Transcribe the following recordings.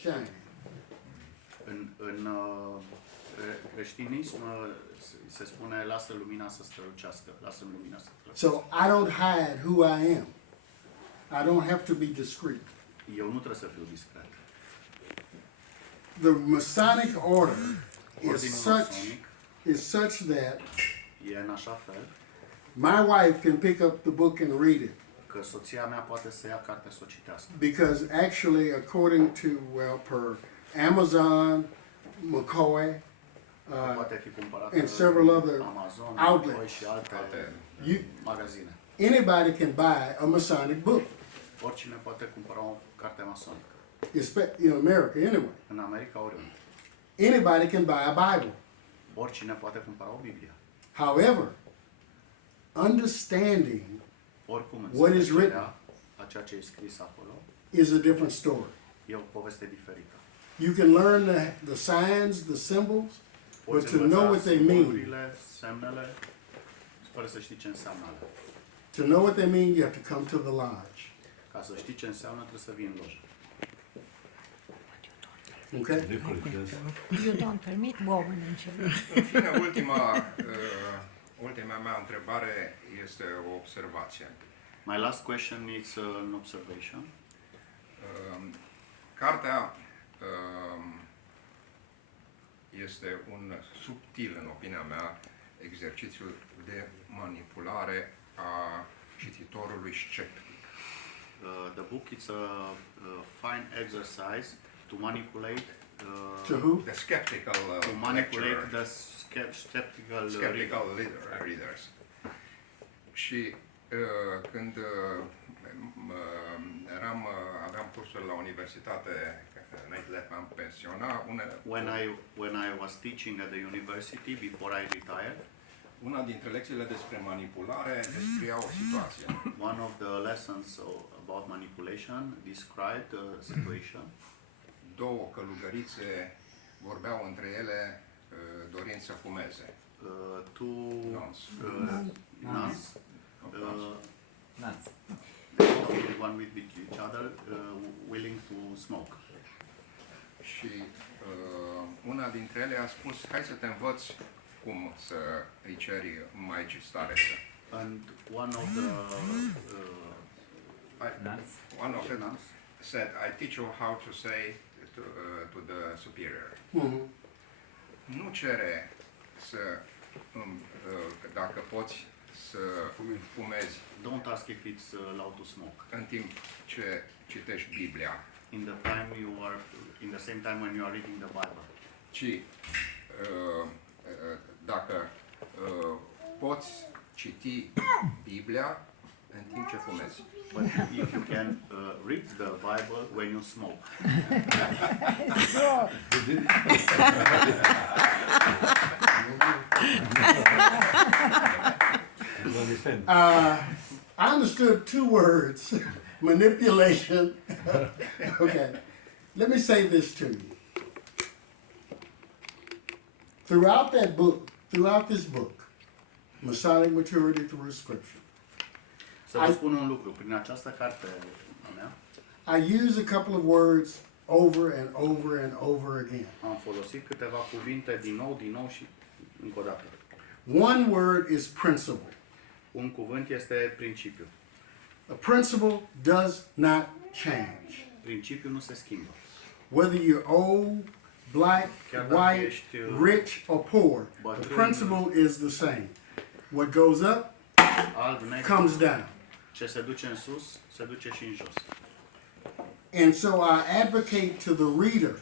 shine. În creștinism se spune lasă lumina să strălucească, lasă lumina să strălucească. So I don't hide who I am. I don't have to be discreet. Eu nu trebuie să fiu discret. The Masonic order Ordinul is such that e în așa fel my wife can pick up the book and read it. că soția mea poate să ia cartea să o citească. Because actually, according to, per Amazon, McCoy, Poate fi cumpărată and several other Amazon, outlets. Apple și alte magazine. Anybody can buy a Masonic book. Oricine poate cumpăra o carte masonică. In America, anyway. În America, oriunde. Anybody can buy a Bible. Oricine poate cumpăra o Biblie. However, understanding Oricum, what is written a ceea ce e scris acolo is a different story. e o poveste diferită. You can learn the signs, the symbols, but to know what they mean, semnele, fără să știi ce înseamnă alea. to know what they mean, you have to come to the lodge. Ca să știi ce înseamnă, trebuie să vii în lojă. Okay? You don't permit women in church. În fine, ultima mea întrebare este o observație. My last question is an observation. Cartea este un subtil, în opinia mea, exercițiu de manipulare a cititorului sceptic. The book is a fine exercise to manipulate To who? The skeptical to manipulate lecturer, the skeptical readers. Și când aveam cursuri la universitate, înainte de a mă pensiona, when I was teaching at the university before I retired, una dintre lecțiile despre manipulare descria o situație. one of the lessons about manipulation described a situation. Două călugărițe vorbeau între ele dorind să fumeze. Two Nuns. nuns. Nuns. Talking one with each other, willing to smoke. Și una dintre ele a spus, hai să te învăț cum să îi ceri Maicii Stareță. And one of the One of the nuns said, I teach you how to say to the superior. Mm-hmm. Nu cere să, dacă poți să fumezi don't ask if it's allowed to smoke în timp ce citești Biblia, in the time you are in the same time when you are reading the Bible. ci dacă poți citi Biblia în timp ce fumezi. But if you can read the Bible when you smoke. I understood two words, manipulation. Okay, let me say this to you. Throughout this book, Masonic Maturity Through Scripture, Să vă spun un lucru, prin această carte a mea I use a couple of words over and over and over again. am folosit câteva cuvinte din nou și încă o dată. One word is principle. Un cuvânt este principiu. A principle does not change. Principiul nu se schimbă. Whether you're old, black, white, rich, or poor, the principle is the same. What goes up Alb, negru, comes down. ce se duce în sus, se duce și în jos. And so I advocate to the reader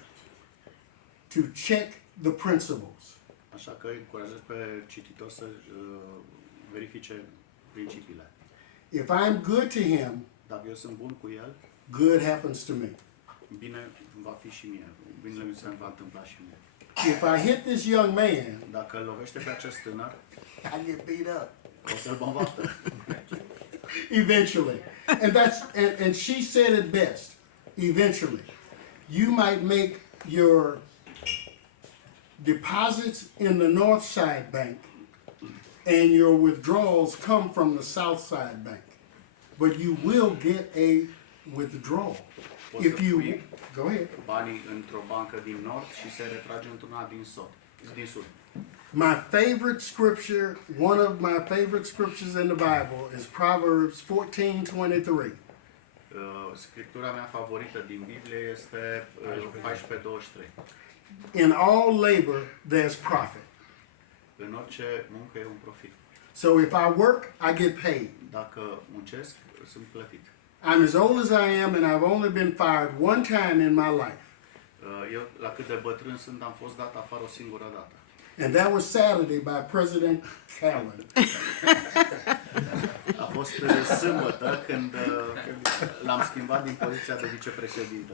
to check the principles. Așa că îi încurajez pe cititor să verifice principiile. If I'm good to him, Dacă eu sunt bun cu el, good happens to me. bine va fi și mie. Bine mi se va întâmpla și mie. If I hit this young man, Dacă îl lovește pe acest tânăr, I get beat up o să-l bambată. eventually. And she said it best. Eventually, you might make your deposits in the North Side Bank and your withdrawals come from the South Side Bank, but you will get a withdrawal. poți if să you, pui go ahead. banii într-o bancă din nord și se retrage într-una din sud. My favorite scripture, one of my favorite scriptures in the Bible is Proverbs 14:23. Scriptura mea favorită din Biblie este 14:23. In all labor, there's profit. În orice muncă e un profit. So if I work, I get paid. Dacă muncesc, sunt plătit. I'm as old as I am and I've only been fired one time in my life. Eu, la cât de bătrân sunt, am fost dat afară o singură dată. And that was Saturday by President Callen. A fost sâmbătă când l-am schimbat din poziția de vicepreședinte.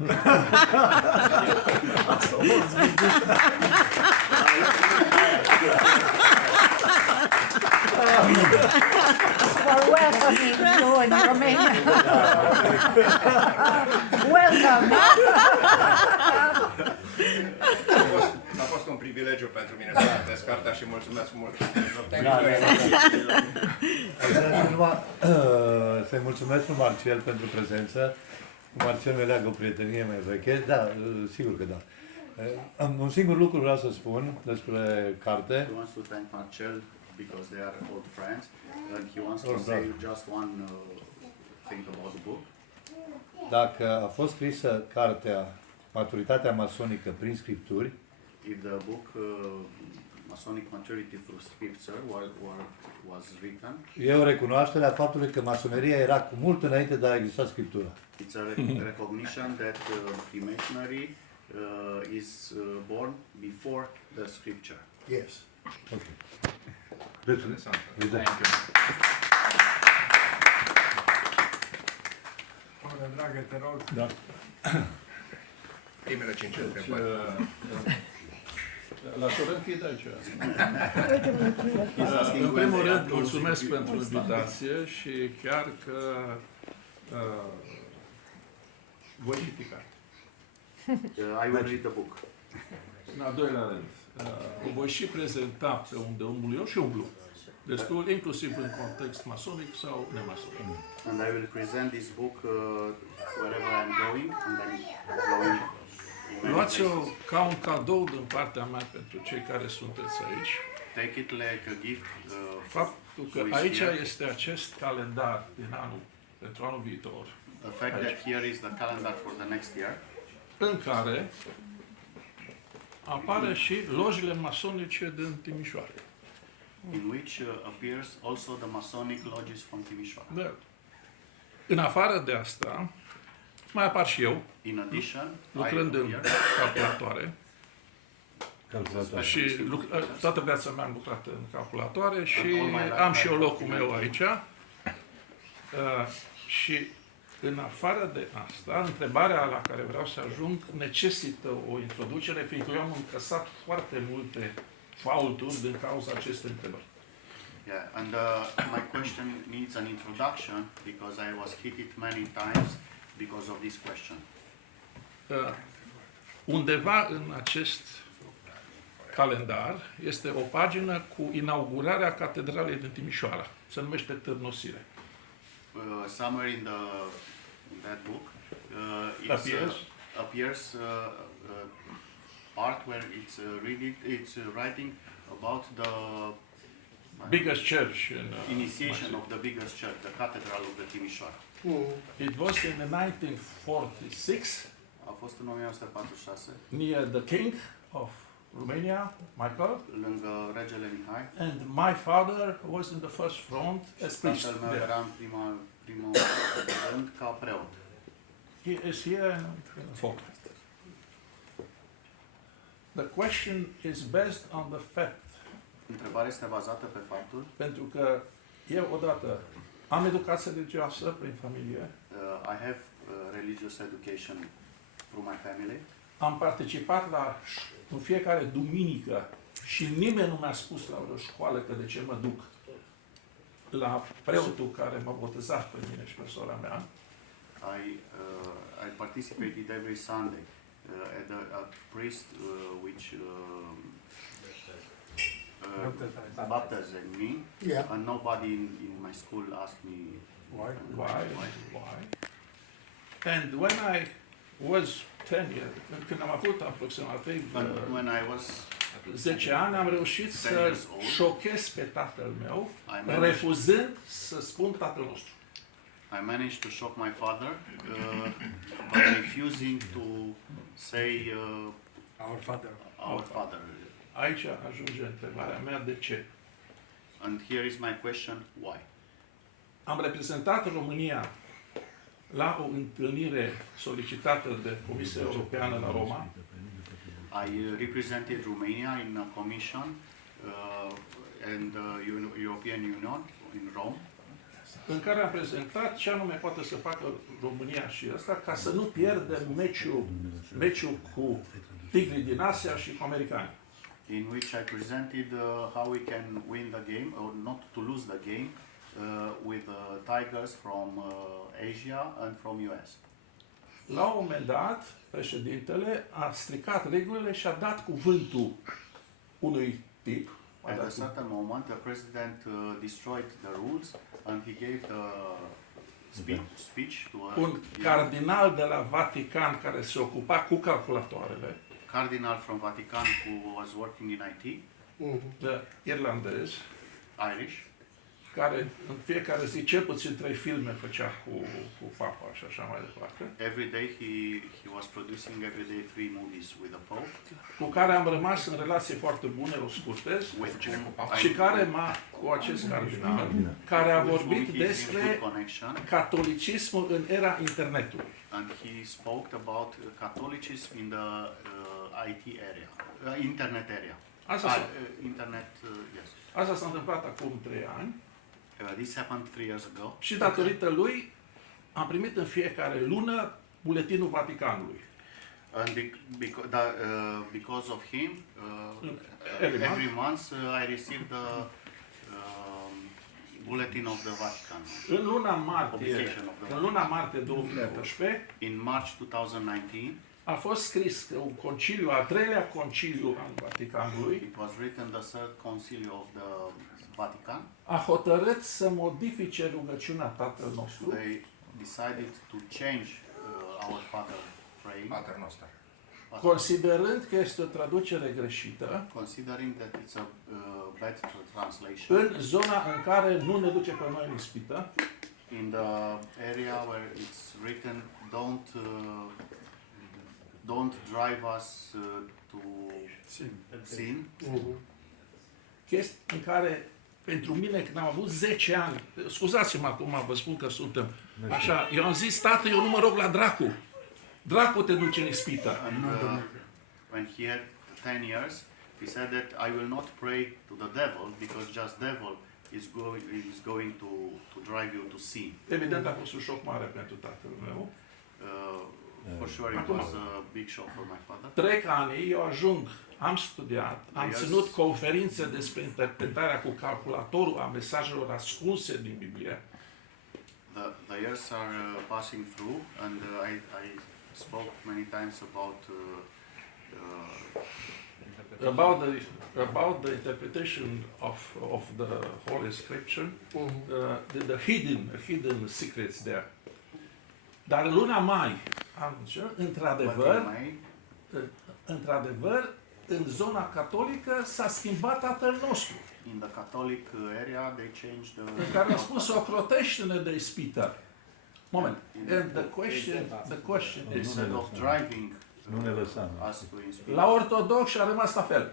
For welcoming you in Romania. Welcome. A fost un privilegiu pentru mine să citesc cartea și mulțumesc mult. Să-i mulțumesc lui Marcel pentru prezență. Cu Marcel mi leagă o prietenie mai veche. Da, sigur că da. Un singur lucru vreau să spun despre carte. He wants to thank Marcel because they are old friends and he wants to say just one thing about the book. Dacă a fost scrisă cartea Maturitatea masonică prin scripturi, If the book Masonic Maturity through Scripture was written, e o recunoaștere a faptului că masoneria era cu mult înainte de a exista scriptura. it's a recognition that Freemasonry is born before the Scripture. Yes. Ok. Interesant. Oare, dragă, te rog. Da. Primele 5 întrebări. La Soren Chid aici. He's asking În when primul they are rând, closing mulțumesc the pentru book. invitație și chiar că voi citi cartea. I will read the book. În al doilea rând, o voi și prezenta pe unde umblu eu și umblu. Destul, inclusiv în context masonic sau nemasonic. And I will present this book wherever I'm going and I'm going in many Luați-o places. ca un cadou din partea mea pentru cei care sunteți aici. Take it like a gift. Faptul că aici este acest calendar din anul, pentru anul viitor, The fact that here is the calendar for the next year, în care apare și lojile masonice din Timișoara. in which appears also the Masonic lodges from Timisoara. Da. În afară de asta, mai apar și eu, In addition, lucrând în calculatoare. Și toată viața mea am lucrat în calculatoare și am și eu locul meu aici. Și în afară de asta, întrebarea la care vreau să ajung necesită o introducere, fiindcă eu am încăsat foarte multe faulturi din cauza acestei întrebări. yeah, and my question needs an introduction because I was hit it many times because of this question. Undeva în acest calendar este o pagină cu inaugurarea catedralei din Timișoara. Se numește Târnosire. Somewhere in that book, appears part where it's writing about the Biggest church in initiation of the biggest church, the Cathedral of the Timisoara. It was in the 1946 A fost în 1946, near the king of Romania, Michael, lângă regele Mihai. and my father was in the first front as priest Tatăl meu there. era în primul rând ca preot. He is here in the photo. The question is based on the fact, Întrebarea este bazată pe faptul pentru că eu odată am educație religioasă prin familie, I have religious education through my family. am participat în fiecare duminică și nimeni nu mi-a spus la o școală că de ce mă duc la preotul care m-a botezat pe mine și pe sora mea. I participated every Sunday at a priest which baptized me, Yeah. and nobody in my school asked me Why? And when I was 10 years, când am avut aproximativ When I was 10 ani, am reușit 10 să years old. șochez pe tatăl meu, I managed- refuzând să spun tatăl nostru. I managed to shock my father by refusing to say Our Father. our father. Aici ajunge întrebarea mea, de ce? And here is my question, why? Am reprezentat România la o întâlnire solicitată de Comisia Europeană la Roma, I represented Romania in a commission and European Union in Rome, în care am prezentat ce anume poate să facă România și ăsta ca să nu pierdem meciul cu tigrii din Asia și cu americani. in which I presented how we can win the game or not to lose the game with tigers from Asia and from US. La un moment dat, președintele a stricat regulile și a dat cuvântul unui tip, a At a dat certain moment, the president destroyed the rules and he gave the speech to a un cardinal de la Vatican care se ocupa cu calculatoarele, cardinal from Vatican who was working in IT, irlandez, Irish, care în fiecare zi cel puțin 3 filme făcea cu papa și așa mai departe, every day he was producing every day 3 movies with the Pope, cu care am rămas în relații foarte bune, o scurtez, with whom și care cu acest cardinal, care a vorbit he's in despre good connection, catolicismul în era internetului. and he spoke about Catholicism in the IT area, internet area. Asta s-a, Internet, yes. asta s-a întâmplat acum 3 ani This happened 3 years ago, și datorită lui am primit în fiecare lună buletinul Vaticanului. and because of him, Every month. every month I received the bulletin of the Vatican. În luna martie, Publication of the în luna martie 2018 In March 2019, a fost scris că un conciliu, al treilea conciliu al Vaticanului, it was written the third concile of the Vatican. a hotărât să modifice rugăciunea Tatăl nostru They decided to change our Father praying, Pater Noster. considerând că este o traducere greșită considering that it's a bad translation în zona în care nu ne duce pe noi în ispită, in the area where it's written, don't drive us to sin. în care pentru mine când am avut 10 ani, scuzați-mă acum, vă spun că suntem așa, eu am zis, tată, eu nu mă rog la dracu. Dracu te duce în ispită. And when he had 10 years, he said that I will not pray to the devil because just devil is going to drive you to sin. Evident a fost un șoc mare pentru tatăl meu. For sure it was a big shock for my father. Trec ani, eu ajung, am studiat, am Yes. ținut conferințe despre interpretarea cu calculatorul a mesajelor ascunse din Biblie. The years are passing through, and I spoke many times about the interpretation of the Holy Scripture, the hidden secrets there. Dar în luna mai, într-adevăr, în zona catolică s-a schimbat Tatăl nostru, in the Catholic area they changed în care a spus ocrotește-ne de ispită. Moment. And the question is, instead of driving Nu ne lăsăm. us to inspire. la ortodox a rămas la fel.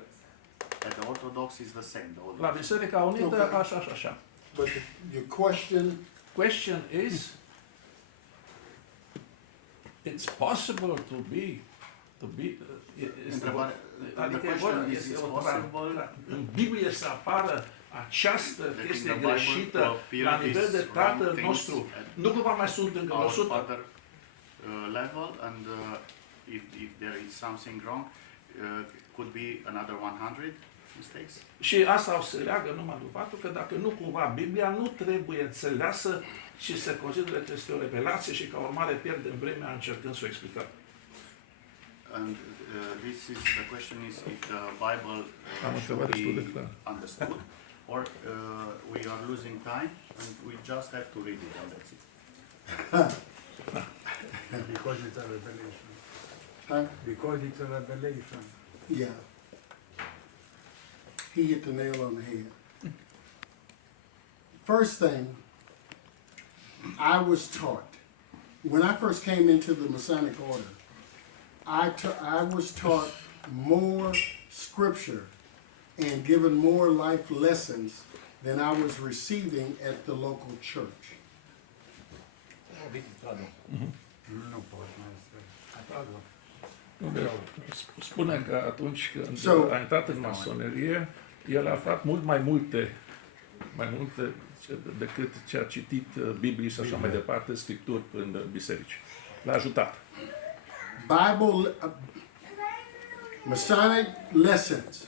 At the Orthodox is the same. The La Orthodox. Biserica Unită, așa și așa. But your question, Question is, it's possible to be, Întrebare- the adică question is, este it's o possible în Biblie să apară această that in chestie the Bible greșită to appear la nivel these de wrong Tatăl things nostru. at Nu cumva mai sunt încă our 100. Father level, and if there is something wrong, could be another 100 mistakes. Și asta o să leagă numai de faptul că dacă nu cumva Biblia nu trebuie înțeleasă și să consideră că este o revelație și ca urmare pierdem vremea încercând să o explicăm. And the question is if the Bible Am should întrebat destul de be clar. understood, or we are losing time and we just have to read it and that's it. Because it's a revelation. Huh? Because it's a revelation. Yeah. He hit the nail on the head. First thing, I was taught, when I first came into the Masonic order, I was taught more scripture and given more life lessons than I was receiving at the local church. Nu pot mai să... Spune că atunci când So- a intrat în masonerie, el a aflat mult mai multe decât ce a citit Biblie și așa mai departe, scripturi în biserici. L-a ajutat. Bible, Masonic lessons,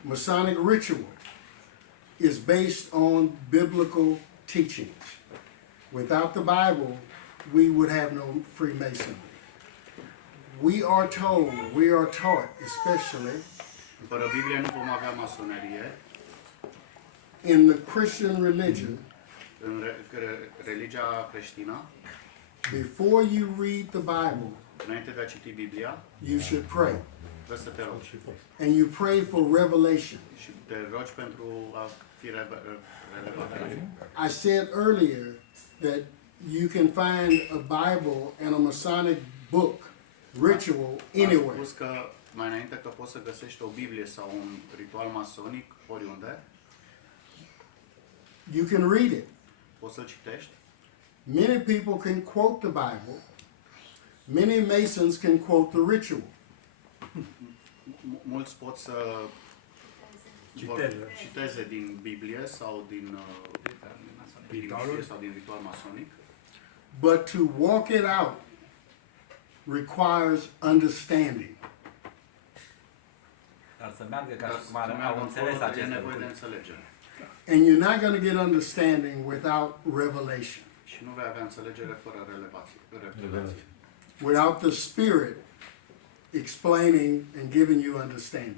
Masonic ritual is based on biblical teachings. Without the Bible, we would have no Freemasonry. We are told, we are taught, especially Fără Biblie nu vom avea masonerie. in the Christian religion, În religia creștină, before you read the Bible, înainte de a citi Biblia, you should pray. trebuie să te rogi. And you pray for revelation. Și te rogi pentru a fi relevant. I said earlier that you can find a Bible and a Masonic book, ritual, Am anywhere. spus că mai înainte că poți să găsești o Biblie sau un ritual masonic oriunde, You can read it. poți să citești. Many people can quote the Bible. Many Masons can quote the ritual. Mulți pot să citeze din Biblie sau din Biblie sau din ritual masonic, But to walk it out requires understanding. Dar să meargă ca dar și cum să au înțeles e aceste nevoie de lucruri. înțelegere. And you're not going to get understanding without revelation, Și nu vei avea înțelegere fără revelație. without the Spirit explaining and giving you understanding.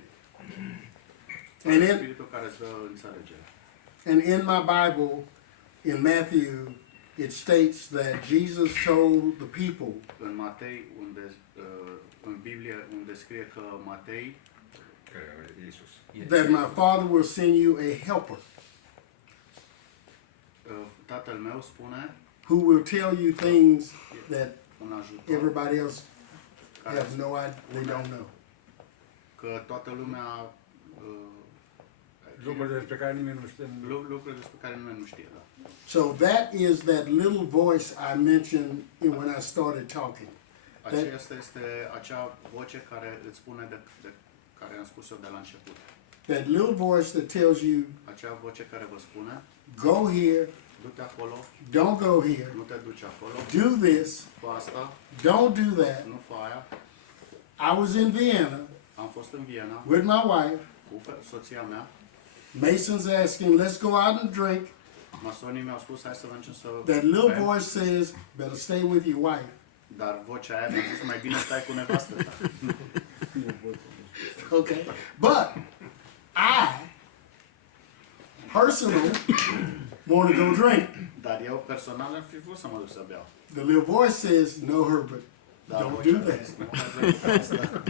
And in, Spiritul care îți dă înțelegere. and in my Bible, in Matthew, it states that Jesus told the people În Matei, în Biblie, unde scrie că Matei, Iisus. that my Father will send you a helper Tatăl meu spune who will tell you things that un ajutor everybody else care has no idea, they don't know. că toată lumea Lucruri despre care nimeni nu știe. lucruri despre care nimeni nu știe. Da. So that is that little voice I mentioned when I started talking. Aceasta este acea voce care îți spune de care am spus eu de la început. That little voice that tells you, Acea voce care vă spune, go here, du-te acolo, don't go here, nu te duci acolo, do this, fă asta, don't do that. nu fă aia. I was in Vienna Am fost în Viena with my wife. cu soția mea. Masons asking, let's go out and drink. Masonii mi-au spus, hai să mergem să That little bem. voice says, better stay with your wife. Dar vocea aia mi-a zis, mai bine stai cu nevastă ta. Okay? But I personally want to go drink. Dar eu personal ar fi vrut să mă duc să beau. The little voice says, no, Herbert, Dar don't vocea do a that. zis, nu mai vrem asta.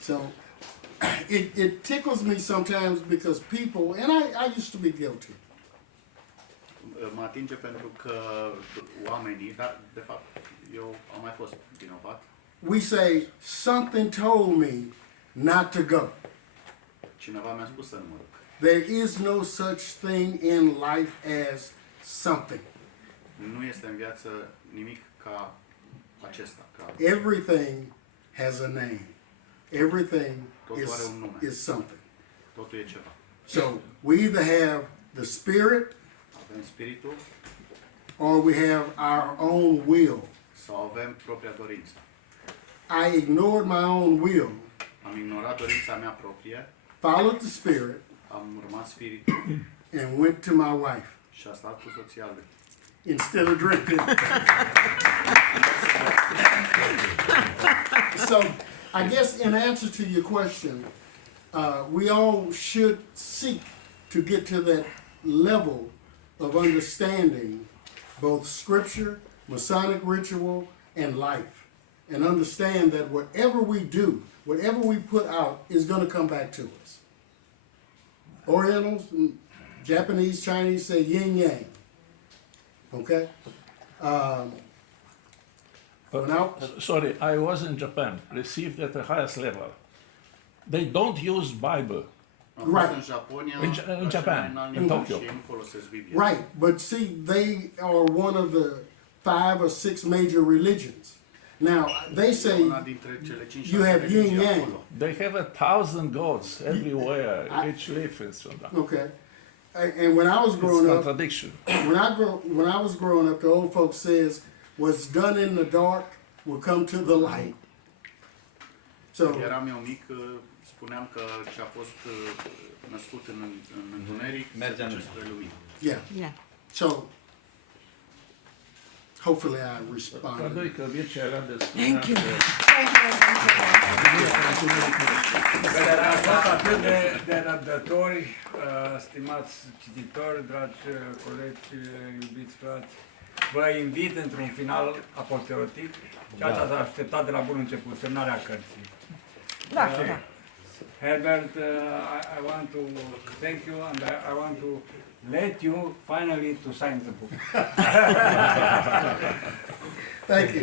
So it tickles me sometimes because people, and I used to be guilty. Mă atinge pentru că oamenii, dar de fapt eu am mai fost vinovat. We say, something told me not to go. Cineva mi-a spus să nu mă duc. There is no such thing in life as something. Nu este în viață nimic ca acesta. Ca Everything has a name. Everything Totul are un nume. is something. totul e ceva. So we either have the Spirit Avem spiritul or we have our own will. sau avem propria dorință. I ignored my own will, Am ignorat dorința mea proprie, followed the Spirit, am urmat spiritul and went to my wife și a stat cu soția lui. instead of drinking. So I guess in answer to your question, we all should seek to get to that level of understanding both Scripture Masonic ritual, and life. And understand that whatever we do, whatever we put out is going to come back to us. Orientals, Japanese, Chinese say yin yang. Okay? When I, Sorry, I was in Japan, received at the highest level. They don't use Bible. Am fost Right. în Japonia, În Japan, la în nivel Tokyo. și ei nu folosesc Biblia. right, but see, they are one of the 5 or 6 major religions. Now, they say Una dintre cele 5 you have yin yang. acolo. They have 1,000 gods everywhere, each different from that. Okay. And when I was It's growing up, contradiction. when I was growing up, the old folks says, "What's done in the dark will come to the light." So Când eram eu mic, spuneam că ce a fost născut în întuneric se Mergea în duce lumină. spre lumină. yeah. Yeah. So hopefully I responded. Cadoică Vicerea de Thank you. Ați fost atât de răbdători, stimați cititori, dragi colegi, iubiți frați. Vă invit într-un final apoteotic, ceea ce ați așteptat de la bun început, semnarea cărții. Da, da. Herbert, I want to thank you and I want to let you finally to sign the book. Thank you.